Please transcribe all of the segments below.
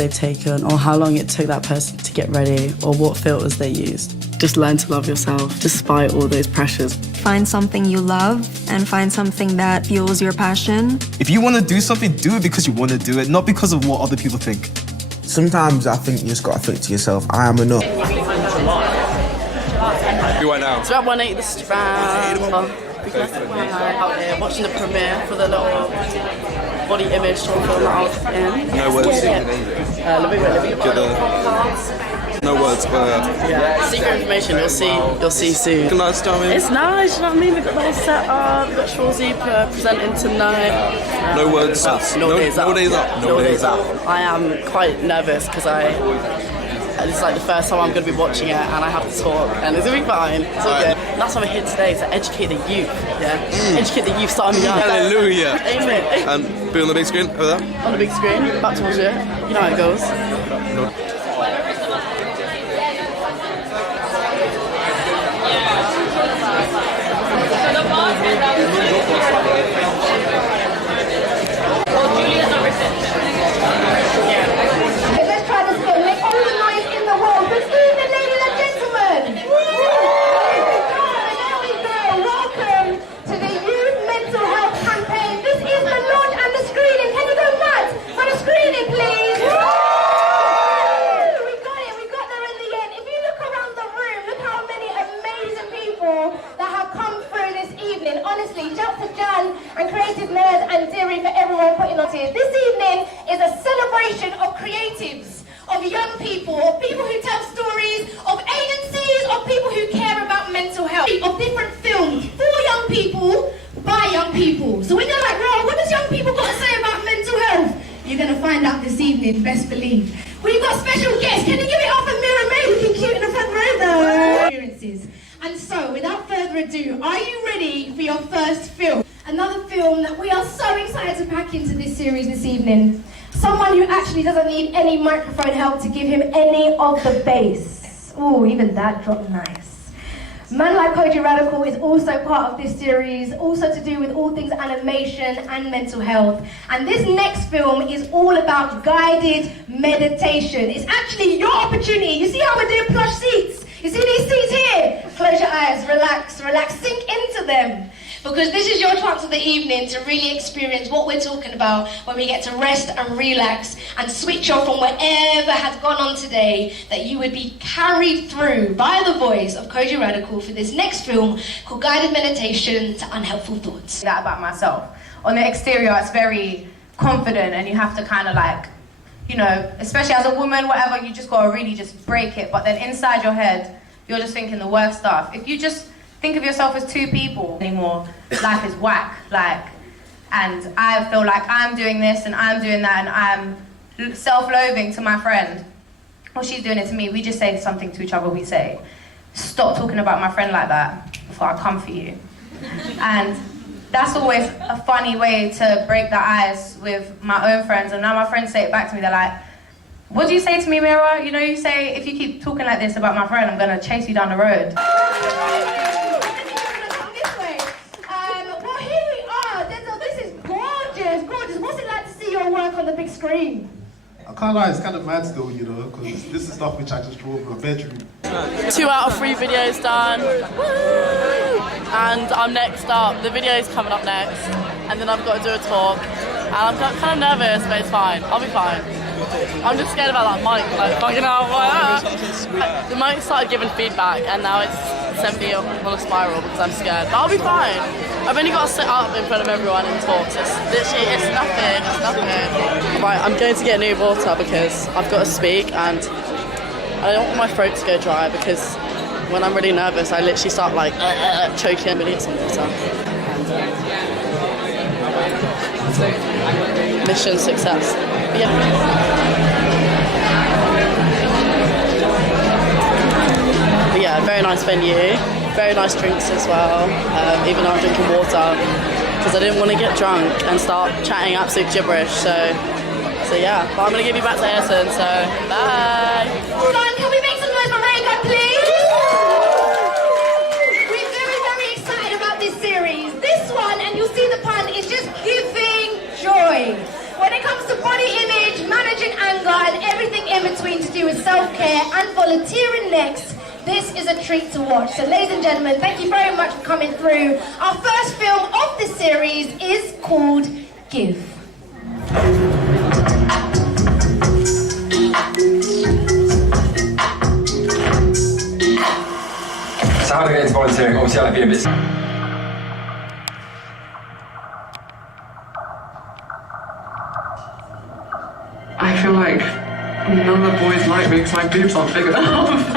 they've taken, or how long it took that person to get ready, or what filters they used. Just learn to love yourself despite all those pressures. Find something you love and find something that fuels your passion. If you want to do something, do it because you want to do it, not because of what other people think. Sometimes I think you just got to think to yourself, I am enough. Who went out? So at 180 the Strand. Out here watching the premiere for the little body image short film that I was in. No words. No words, but secret information you'll see soon. good night, Tommy. It's nice, you know what I mean? We've got the whole set up, we've got Shawsy presenting tonight. No words. No days up. No days up. No days up. I am quite nervous because it's like the first time I'm going to be watching it and I have to talk and it's going to be fine. It's all good. And that's why we're here today, to educate the youth. Yeah? Educate the youth starting young. Hallelujah. Amen. And be on the big screen over there? On the big screen, back towards you. You know how it goes. Let's try this again. Make all the noise in the world. Good evening, ladies and gentlemen. There we go. Welcome to the Youth Mental Health Campaign. This is the launch and the screening. Can you go nuts for the screening, please? We got there in the end. If you look around the room, look how many amazing people that have come through this evening. Honestly, shout to Jan and Creative Nerds and Diri for everyone putting on here. This evening is a celebration of creatives, of young people, of people who tell stories, of agencies, of people who care about mental health, of different films for young people, by young people. So when you're like, "Bro, what does young people got to say about mental health?" You're going to find out this evening, best believe. We've got special guests. Can you give it up for Mira May, looking cute in the front row though? Experiences. And so, without further ado, are you ready for your first film? Another film that we are so excited to pack into this series this evening. Someone who actually doesn't need any microphone help to give him any of the bass. Ooh, even that dropped nice. Man Like Koji Radical is also part of this series, also to do with all things animation and mental health. And this next film is all about guided meditation. It's actually your opportunity. You see how we're doing plush seats? You see these seats here? Close your eyes, relax, sink into them. Because this is your chance of the evening to really experience what we're talking about when we get to rest and relax and switch off from whatever has gone on today, that you would be carried through by the voice of Koji Radical for this next film called Guided Meditation to Unhelpful Thoughts. That about myself. On the exterior, it's very confident and you have to kind of like, you know, especially as a woman, whatever, you just got to really just break it. But then inside your head, you're just thinking the worst stuff. If you just think of yourself as two people anymore, life is whack. And I feel like I'm doing this and I'm doing that and I'm self-loathing to my friend. Well, she's doing it to me. We just say something to each other. We say, "Stop talking about my friend like that before I come for you." And that's always a funny way to break the ice with my own friends. And now my friends say it back to me. They're like, "What do you say to me, Mira? You know, you say, if you keep talking like this about my friend, I'm going to chase you down the road." Well, here we are. Denzel, this is gorgeous. What's it like to see your work on the big screen? I can't lie, it's kind of mad still, you know, because this is stuff which I just draw in my bedroom. 2 out of 3 videos done. Woo! And I'm next up. The video's coming up next. And then I've got to do a talk. And I'm kind of nervous, but it's fine. I'll be fine. I'm just scared about that mic. Like, fucking hell, the mic started giving feedback, and now it's 70 on a spiral because I'm scared. But I'll be fine. I've only got to sit up in front of everyone and talk. So it's literally, it's nothing. Right, I'm going to get new water because I've got to speak, and I don't want my throat to go dry because when I'm really nervous, I literally start like choking. Really get some water. Mission success. Yeah. But yeah, very nice venue, very nice drinks as well, even though I'm drinking water because I didn't want to get drunk and start chatting absolute gibberish, so yeah, but I'm going to give you back to Ayrton, so bye! Can we make some noise for Raygun, please? We're very excited about this series. This one, and you'll see the pun, is just giving joy. When it comes to body image, managing anger, and there and volunteering next, this is a treat to watch. So ladies and gentlemen, thank you very much for coming through. Our first film of this series is called Give. So how do I get into volunteering? Obviously I like being a bit... I feel like none of the boys like me because my boobs aren't big enough.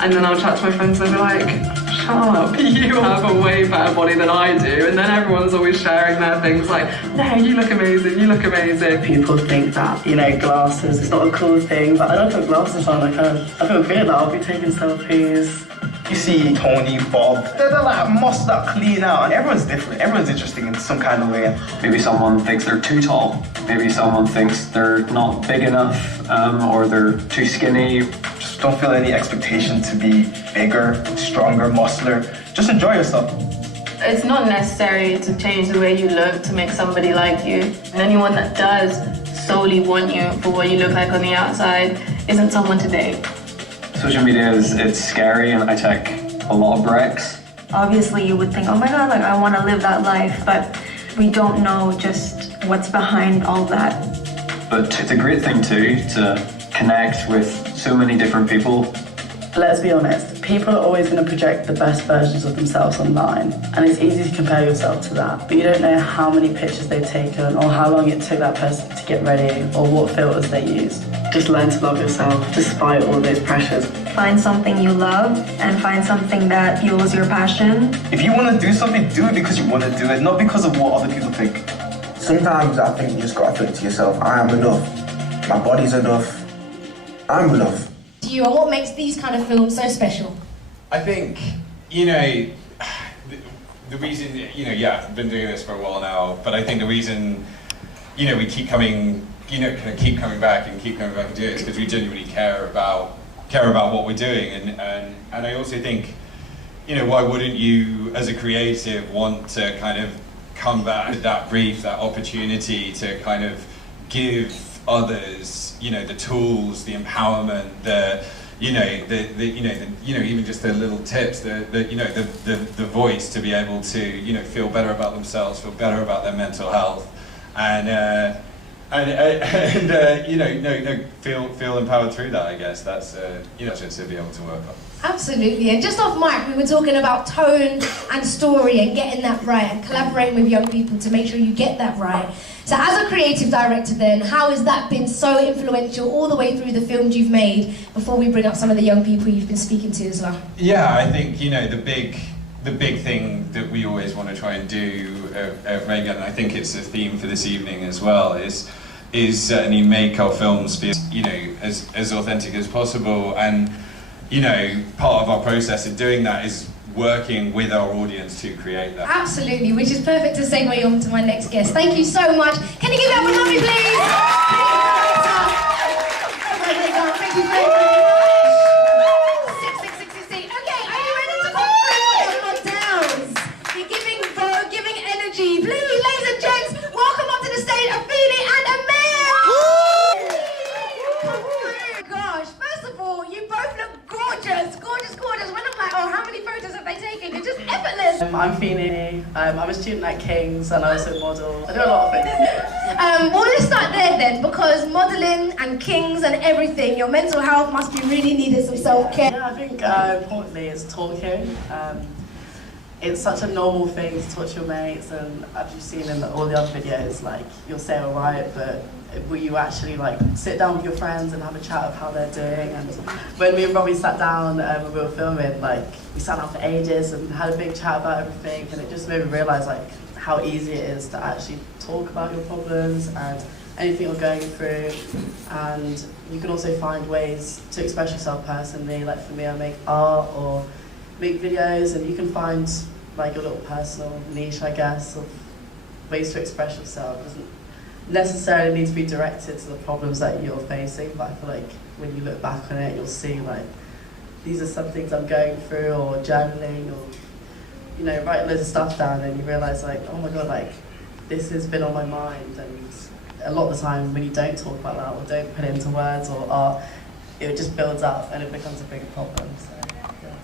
And then I'll chat to my friends and they're like, shut up, you have a way better body than I do. And then everyone's always sharing their things like, no, you look amazing, you look amazing. People think that, you know, glasses is not a cool thing, but I don't put glasses on. I feel good that I'll be taking selfies. You see Tony, Bob, they're like muscled up, clean out, and everyone's different. Everyone's interesting in some kind of way. Maybe someone thinks they're too tall. Maybe someone thinks they're not big enough, or they're too skinny. Just don't feel any expectation to be bigger, stronger, muscular. Just enjoy yourself. It's not necessary to change the way you look to make somebody like you. And anyone that does solely want you for what you look like on the outside isn't someone to date. Social media it's scary and I take a lot of breaks. Obviously, you would think, oh my God, like I want to live that life, but we don't know just what's behind all that. But it's a great thing too, to connect with so many different people. Let's be honest, people are always going to project the best versions of themselves online, and it's easy to compare yourself to that, but you don't know how many pictures they've taken or how long it took that person to get ready or what filters they use. Just learn to love yourself despite all those pressures. Find something you love and find something that fuels your passion. If you want to do something, do it because you want to do it, not because of what other people think. Sometimes I think you just got to think to yourself, I am enough. My body's enough. I'm enough. You and what makes these kind of films so special? I think, you know, the reason, you know, yeah, I've been doing this for a while now, but I think the reason, you know, we keep coming, you know, kind of keep coming back and do it is because we genuinely care about what we're doing, and I also think, you know, why wouldn't you, as a creative, want to kind of come back with that brief, that opportunity to kind of give others, you know, the tools, the empowerment, even just the little tips, the voice to be able to, you know, feel better about themselves, feel better about their mental health, and feel empowered through that. I guess that's just to be able to work on. Absolutely, and just off mic, we were talking about tone and story and getting that right and collaborating with young people to make sure you get that right. So as a creative director then, how has that been so influential all the way through the films you've made before we bring up some of the young people you've been speaking to as well? Yeah, I think, you know, the big thing that we always want to try and do at Raygun, and I think it's a theme for this evening as well, is certainly make our films feel, you know, as authentic as possible. And, you know, part of our process in doing that is working with our audience to create that. Absolutely, which is perfect to segue on to my next guest. Thank you so much. Can you give it up for Mummy, please? Thank you very much. Okay, are you ready to come through on downs? You're giving energy. Please, ladies and gents, welcome up to the stage, Afeni and Amir. Oh my gosh, first of all, you both look gorgeous. When I'm like, oh, how many photos have they taken? You're just effortless. I'm Feeney, I'm a student at King's and I also model. I do a lot of things. Well, let's start there then, because modelling and King's and everything, your mental health must be really needing some self-care. Yeah, I think importantly is talking. It's such a normal thing to talk to your mates, and as you've seen in all the other videos, like, you'll say alright, but will you actually like sit down with your friends and have a chat of how they're doing? And when me and Robbie sat down when we were filming, like, we sat down for ages and had a big chat about everything, and it just made me realise like how easy it is to actually talk about your problems and anything you're going through. And you can also find ways to express yourself personally. Like for me, I make art or make videos, and you can find like your little personal niche, I guess, of ways to express yourself. It doesn't necessarily need to be directed to the problems that you're facing, but I feel like when you look back on it, you'll see like these are some things I'm going through, or journaling, or, you know, write loads of stuff down, and you realise like, oh my god, like this has been on my mind. And a lot of the time when you don't talk about that or don't put it into words or art, it just builds up and it becomes a bigger problem. So, yeah.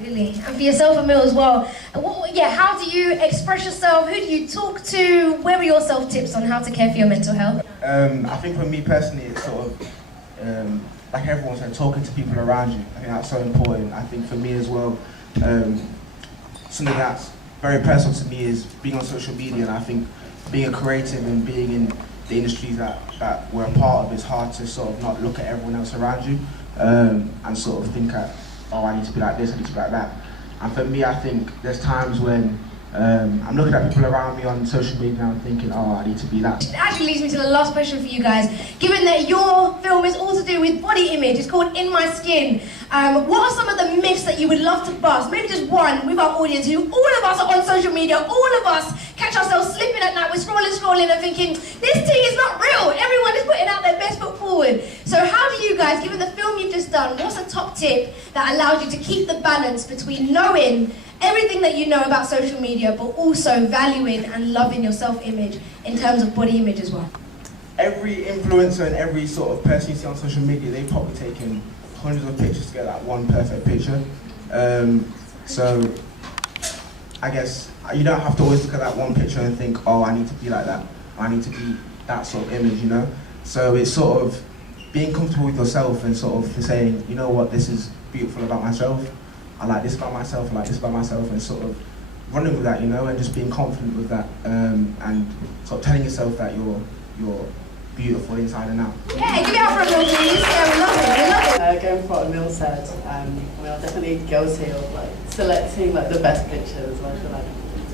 Really, and for yourself, Emil, as well. How do you express yourself? Who do you talk to? Where are your self-tips on how to care for your mental health? I think for me personally, it's sort of, like everyone said, talking to people around you. I think that's so important. I think for me as well, something that's very personal to me is being on social media, and I think being a creative and being in the industries that we're a part of, it's hard to sort of not look at everyone else around you and sort of think, oh, I need to be like this, I need to be like that. And for me, I think there's times when I'm looking at people around me on social media and I'm thinking, oh, I need to be that. It actually leads me to the last question for you guys. Given that your film is all to do with body image, it's called In My Skin, what are some of the myths that you would love to bust? Maybe just one with our audience, who all of us are on social media, all of us catch ourselves slipping at night, we're scrolling and thinking, this tea is not real, everyone is putting out their best foot forward. So how do you guys, given the film you've just done, what's a top tip that allows you to keep the balance between knowing everything that you know about social media, but also valuing and loving your self-image in terms of body image as well? Every influencer and every sort of person you see on social media, they've probably taken hundreds of pictures to get that one perfect picture. So I guess you don't have to always look at that one picture and think, oh, I need to be like that, or I need to be that sort of image, you know? So it's sort of being comfortable with yourself and sort of saying, you know what, this is beautiful about myself. I like this about myself, I like this about myself, and sort of running with that, you know, and just being confident with that, and sort of telling yourself that you're beautiful inside and out. Yeah, give it up for Emil, please. Yeah, we love it, we love it. Going for what Emil said, I'm definitely guilty of selecting the best pictures. I feel like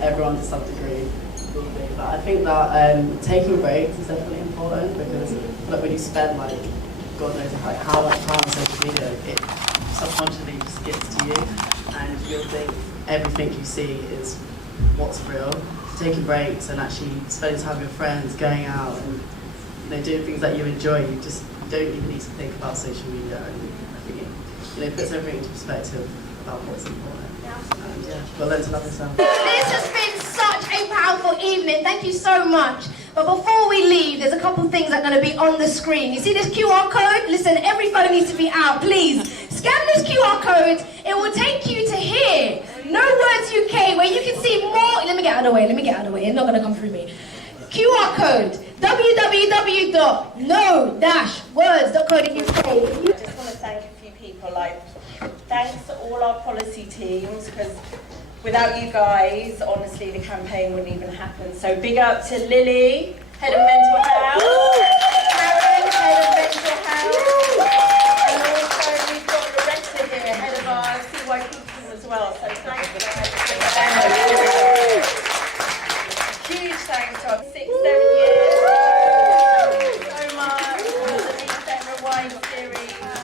everyone to some degree will be, but I think that taking breaks is definitely important, because when you spend God knows how much time on social media, it subconsciously just gets to you, and you'll think everything you see is what's real. Taking breaks and actually spending time with your friends, going out and doing things that you enjoy, you don't even need to think about social media, and I think it puts everything into perspective about what's important. And we'll learn to love yourself. This has been such a powerful evening. Thank you so much. But before we leave, there's a couple things that are going to be on the screen. You see this QR code? Listen, every phone needs to be out. Please, scan this QR code. It will take you to here. No Words UK, where you can see more. Let me get out of the way. It's not going to come through me. QR code, www.no-words.co.uk. I just want to thank a few people. Thanks to all our policy teams, because without you guys, honestly, the campaign wouldn't even happen. So big up to Lily, Head of Mental Health.